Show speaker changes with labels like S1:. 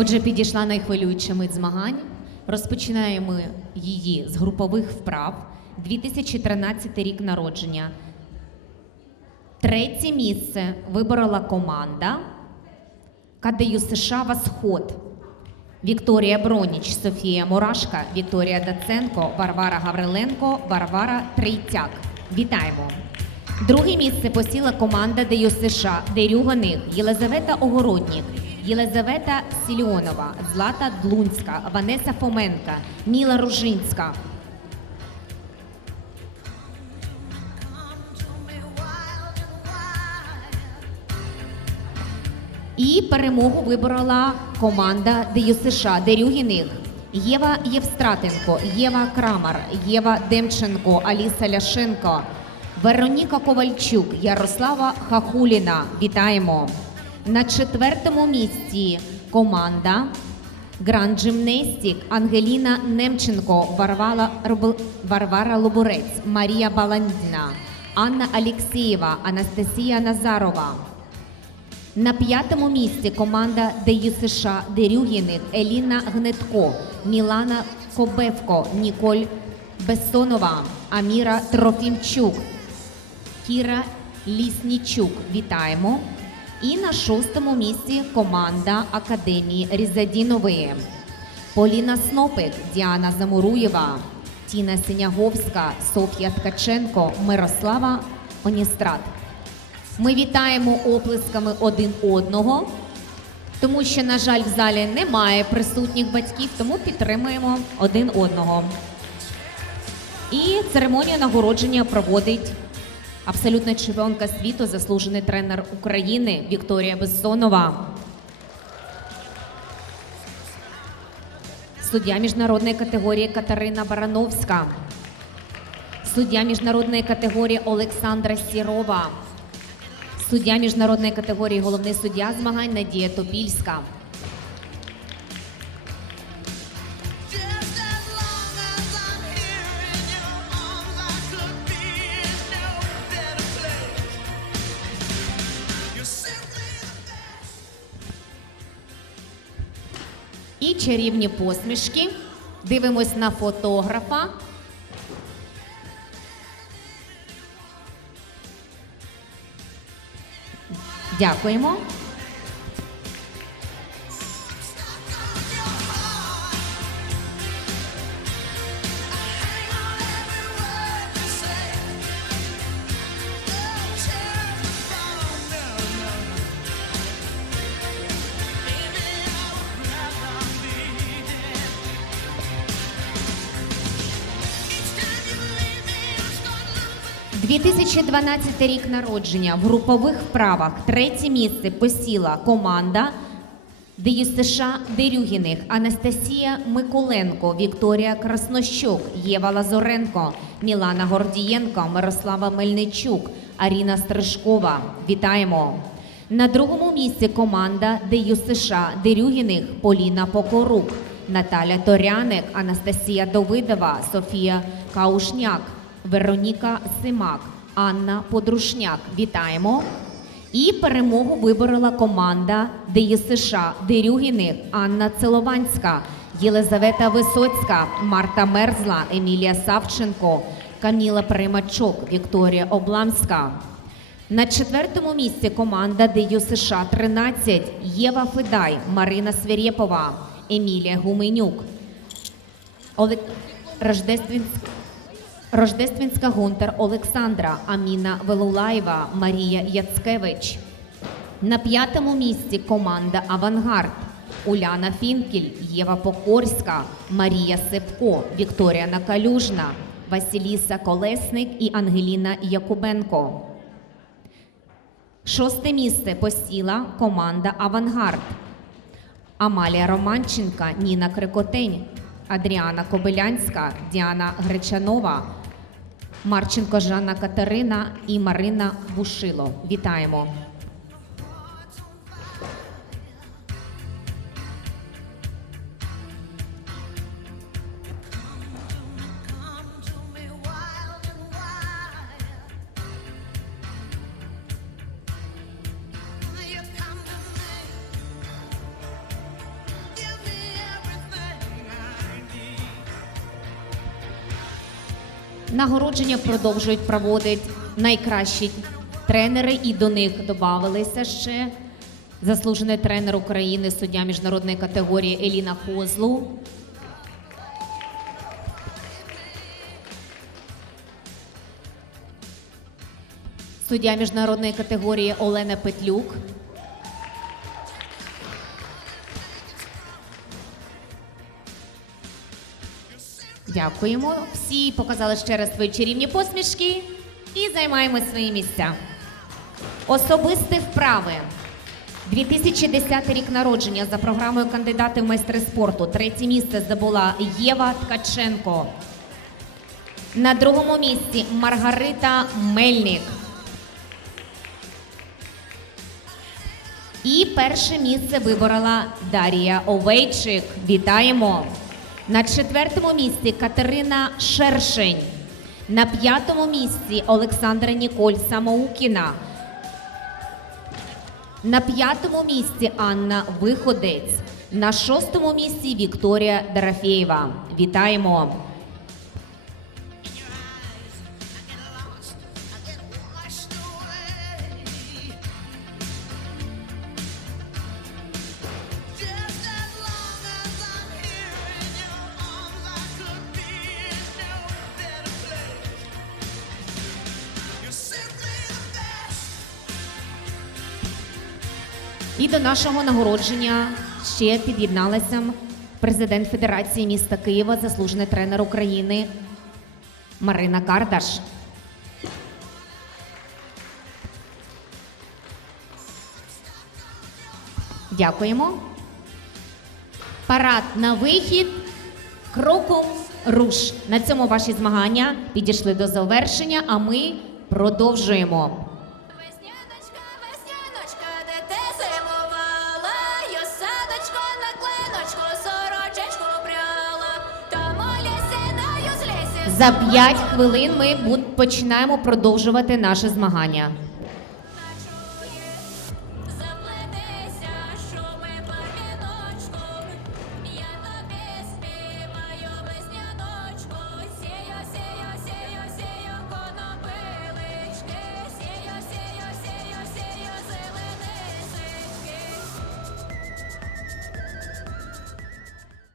S1: Отже, підійшла найхвилююча мить змагань. Розпочинаємо її з групових вправ. 2013 рік народження. Третє місце виборола команда КДЮ США Восход. Вікторія Броніч, Софія Мурашка, Вікторія Даценко, Варвара Гавриленко, Варвара Трейтяк. Вітаємо! Друге місце посіла команда ДЮ США Дерюганих, Єлизавета Огороднік, Єлизавета Сільонова, Злата Длунська, Ванеса Фоменка, Міла Ружинська. І перемогу виборола команда ДЮ США Дерюгіних. Єва Євстратенко, Єва Крамар, Єва Демченко, Аліса Ляшенко, Вероніка Ковальчук, Ярослава Хахуліна. Вітаємо! На четвертому місці команда Гранд Джимнестік Ангеліна Немченко, Варвара, Рубл- Варвара Лобурець, Марія Баландіна, Анна Алєксєєва, Анастасія Назарова. На п'ятому місці команда ДЮ США Дерюгіних Еліна Гнетко, Мілана Кобевко, Ніколь Бессонова, Аміра Трофімчук, Кіра Ліснічук. Вітаємо. І на шостому місці команда Академії Різадінової. Поліна Снопик, Діана Замуруєва, Тіна Синяговська, Софія Ткаченко, Мирослава Оністрат. Ми вітаємо оплесками один одного, тому що, на жаль, в залі немає присутніх батьків, тому підтримуємо один одного. І церемонію нагородження проводить абсолютна чемпіонка світу, заслужений тренер України Вікторія Бессонова. Суддя міжнародної категорії Катерина Барановська. Суддя міжнародної категорії Олександра Сірова. Суддя міжнародної категорії головний суддя змагань Надія Топільська. Чарівні посмішки. Дивимось на фотографа. Дякуємо. 2012 рік народження в групових вправах третє місце посіла команда ДЮ США Дерюгіних Анастасія Миколенко, Вікторія Краснощук, Єва Лазоренко, Мілана Гордієнко, Мирослава Мельничук, Аріна Стрижкова. Вітаємо! На другому місці команда ДЮ США Дерюгіних Поліна Покорук, Наталя Торяник, Анастасія Довидова, Софія Каушняк, Вероніка Симак, Анна Подрушняк. Вітаємо! І перемогу виборола команда ДЮ США Дерюгіних Анна Целованська, Єлизавета Висоцька, Марта Мерзла, Емілія Савченко, Каміла Примачок, Вікторія Обламська. На четвертому місці команда ДЮ США 13 Єва Федай, Марина Свирєпова, Емілія Гуменюк. Олег... Рождественськ... Рождественська Гунтер Олександра, Аміна Велулаєва, Марія Яцкевич. На п'ятому місці команда Авангард. Уляна Фінкель, Єва Покорська, Марія Сепко, Вікторія Накалюжна, Василіса Колесник і Ангеліна Якубенко. Шосте місце посіла команда Авангард. Амалія Романченка, Ніна Крикотень, Адріана Кобилянська, Діана Гречанова, Марченко Жанна Катерина і Марина Бушило. Вітаємо! Нагородження продовжують проводити найкращі тренери, і до них додавалися ще заслужений тренер України, суддя міжнародної категорії Еліна Козлу. Суддя міжнародної категорії Олена Петлюк. Дякуємо. Всі показали ще раз свої чарівні посмішки і займаємо свої місця. Особисті вправи. 2010 рік народження за програмою кандидати в майстри спорту. Третє місце здобула Єва Ткаченко. На другому місці Маргарита Мельник. І перше місце виборола Дарія Овейчик. Вітаємо! На четвертому місці Катерина Шершень. На п'ятому місці Олександра Ніколь Самоукіна. На п'ятому місці Анна Виходець. На шостому місці Вікторія Дарафєєва. Вітаємо! І до нашого нагородження ще під'єдналася президент Федерації міста Києва, заслужений тренер України Марина Кардаш. Дякуємо. Парад на вихід. Кроком руш. На цьому ваші змагання підійшли до завершення, а ми продовжуємо. За 5 хвилин ми починаємо продовжувати наше змагання.